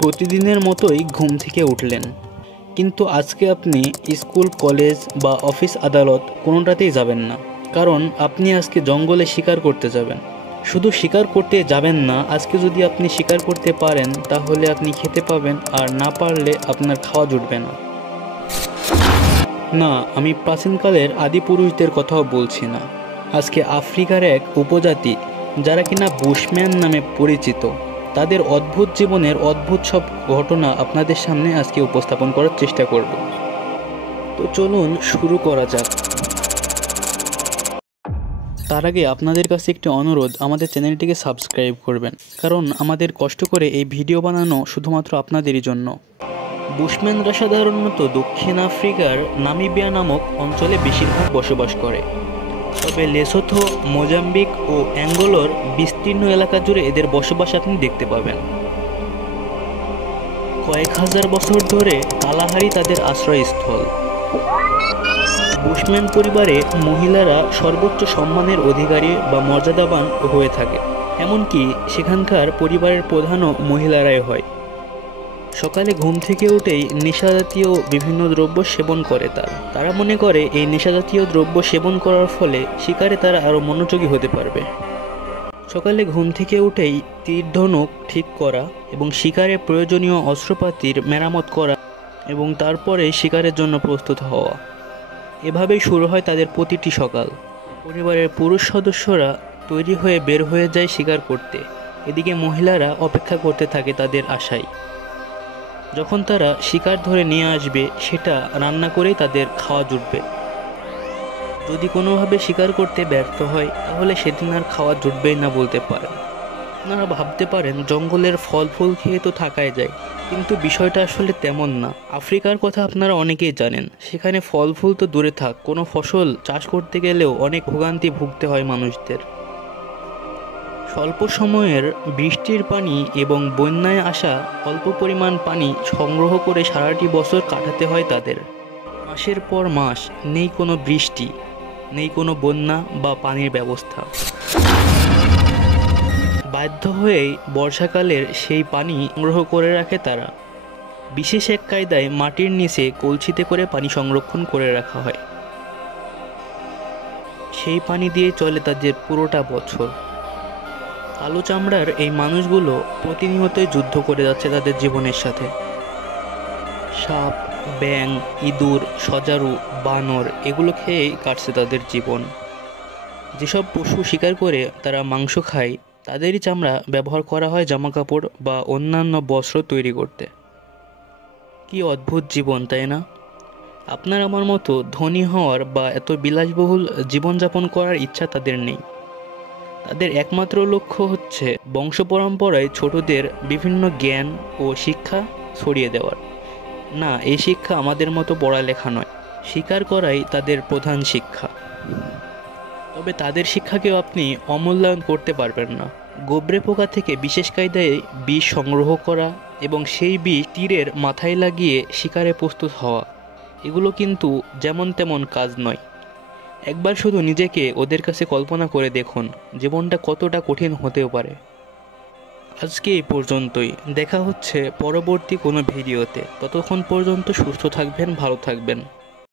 প্রতিদিনের মতোই ঘুম থেকে উঠলেন, কিন্তু আজকে আপনি স্কুল, কলেজ বা অফিস আদালত কোনোটাতেই যাবেন না, কারণ আপনি আজকে জঙ্গলে শিকার করতে যাবেন। শুধু শিকার করতে যাবেন না, আজকে যদি আপনি শিকার করতে পারেন তাহলে আপনি খেতে পাবেন, আর না পারলে আপনার খাওয়া জুটবে না। না, আমি প্রাচীনকালের আদি পুরুষদের কথাও বলছি না। আজকে আফ্রিকার এক উপজাতি, যারা কিনা বুশম্যান নামে পরিচিত, তাদের অদ্ভুত জীবনের অদ্ভুত সব ঘটনা আপনাদের সামনে আজকে উপস্থাপন করার চেষ্টা করব। তো চলুন শুরু করা যাক। তার আগে আপনাদের কাছে একটি অনুরোধ, আমাদের চ্যানেলটিকে সাবস্ক্রাইব করবেন, কারণ আমাদের কষ্ট করে এই ভিডিও বানানো শুধুমাত্র আপনাদেরই জন্য। বুশম্যানরা সাধারণত দক্ষিণ আফ্রিকার নামিবিয়া নামক অঞ্চলে বেশিরভাগ বসবাস করে, তবে লেসোথো, মোজাম্বিক ও অ্যাঙ্গোলার বিস্তীর্ণ এলাকা জুড়ে এদের বসবাস আপনি দেখতে পাবেন। কয়েক হাজার বছর ধরে কালাহারি তাদের আশ্রয়স্থল। বুশম্যান পরিবারে মহিলারা সর্বোচ্চ সম্মানের অধিকারী বা মর্যাদাবান হয়ে থাকে, এমনকি সেখানকার পরিবারের প্রধানও মহিলারাই হয়। সকালে ঘুম থেকে উঠেই নেশাজাতীয় বিভিন্ন দ্রব্য সেবন করে তারা মনে করে এই নেশাজাতীয় দ্রব্য সেবন করার ফলে শিকারে তারা আরও মনোযোগী হতে পারবে। সকালে ঘুম থেকে উঠেই তীর ধনুক ঠিক করা এবং শিকারের প্রয়োজনীয় অস্ত্রপাতির মেরামত করা এবং তারপরে শিকারের জন্য প্রস্তুত হওয়া, এভাবেই শুরু হয় তাদের প্রতিটি সকাল। পরিবারের পুরুষ সদস্যরা তৈরি হয়ে বের হয়ে যায় শিকার করতে, এদিকে মহিলারা অপেক্ষা করতে থাকে তাদের আশায়। যখন তারা শিকার ধরে নিয়ে আসবে সেটা রান্না করেই তাদের খাওয়া জুটবে। যদি কোনোভাবে শিকার করতে ব্যর্থ হয় তাহলে সেদিন আর খাওয়া জুটবেই না বলতে পারেন। আপনারা ভাবতে পারেন জঙ্গলের ফল ফুল খেয়ে তো থাকাই যায়, কিন্তু বিষয়টা আসলে তেমন না। আফ্রিকার কথা আপনারা অনেকেই জানেন, সেখানে ফল ফুল তো দূরে থাক, কোনো ফসল চাষ করতে গেলেও অনেক ভোগান্তি ভুগতে হয় মানুষদের। স্বল্প সময়ের বৃষ্টির পানি এবং বন্যায় আসা অল্প পরিমাণ পানি সংগ্রহ করে সারাটি বছর কাটাতে হয় তাদের। মাসের পর মাস নেই কোনো বৃষ্টি, নেই কোনো বন্যা বা পানির ব্যবস্থা। বাধ্য হয়েই বর্ষাকালের সেই পানি সংগ্রহ করে রাখে তারা। বিশেষ এক কায়দায় মাটির নিচে কলসিতে করে পানি সংরক্ষণ করে রাখা হয়। সেই পানি দিয়ে চলে তাদের পুরোটা বছর। কালো চামড়ার এই মানুষগুলো প্রতিনিয়তই যুদ্ধ করে যাচ্ছে তাদের জীবনের সাথে। সাপ, ব্যাঙ, ইঁদুর, সজারু, বানর এগুলো খেয়েই কাটছে তাদের জীবন। যেসব পশু শিকার করে তারা মাংস খায়, তাদেরই চামড়া ব্যবহার করা হয় জামাকাপড় বা অন্যান্য বস্ত্র তৈরি করতে। কি অদ্ভুত জীবন, তাই না? আপনার আমার মতো ধনী হওয়ার বা এত বিলাসবহুল জীবনযাপন করার ইচ্ছা তাদের নেই। তাদের একমাত্র লক্ষ্য হচ্ছে বংশ পরম্পরায় ছোটদের বিভিন্ন জ্ঞান ও শিক্ষা ছড়িয়ে দেওয়ার। না, এই শিক্ষা আমাদের মতো পড়ালেখা নয়, শিকার করাই তাদের প্রধান শিক্ষা। তবে তাদের শিক্ষাকেও আপনি অমূল্যায়ন করতে পারবেন না। গোবরে পোকা থেকে বিশেষ কায়দায় বিষ সংগ্রহ করা এবং সেই বিষ তীরের মাথায় লাগিয়ে শিকারে প্রস্তুত হওয়া, এগুলো কিন্তু যেমন তেমন কাজ নয়। একবার শুধু নিজেকে ওদের কাছে কল্পনা করে দেখুন, জীবনটা কতটা কঠিন হতেও পারে। আজকে এই পর্যন্তই, দেখা হচ্ছে পরবর্তী কোনো ভিডিওতে। ততক্ষণ পর্যন্ত সুস্থ থাকবেন, ভালো থাকবেন।